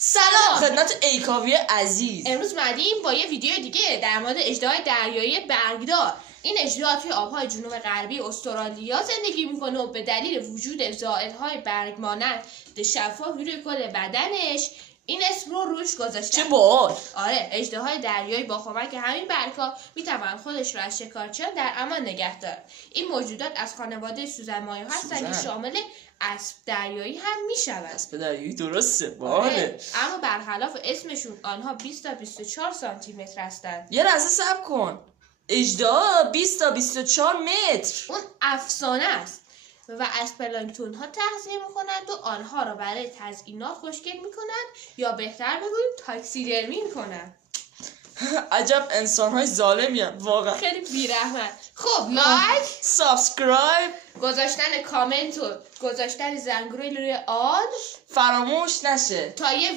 سلام خدمت ایکاوی عزیز. امروز مدیم با یه ویدیو دیگه در مورد اژدهای دریایی برگدار. این اژدها توی آبهای جنوب غربی استرالیا زندگی میکنه و به دلیل وجود زائدهای برگ مانند شفافی روی کل بدنش این اسم رو روش گذاشتن. چه باحال. آره، اژدهای دریایی با کمک همین برگ‌ها میتوان خودش رو از شکارچیان در امان نگه دارد. این موجودات از خانواده سوزن‌ماهی‌ها هستند که شامل اسب دریایی هم میشوند. اسب دریایی درسته، باحاله. اما برخلاف اسمشون آنها 20 تا 24 سانتی متر هستند. یه لحظه صبر کن. اژدها 20 تا 24 متر. اون افسانه است و از پلانکتون ها تغذیه میکنند و آنها را برای تزیینات خوشگل میکنند یا بهتر بگوییم تاکسیدرمی میکنند. عجب انسان‌های ظالمی هم واقعا. خیلی بی‌رحمت. خب لایک، سابسکرایب، گذاشتن کامنت و گذاشتن زنگوله روی آل فراموش نشه. تا یه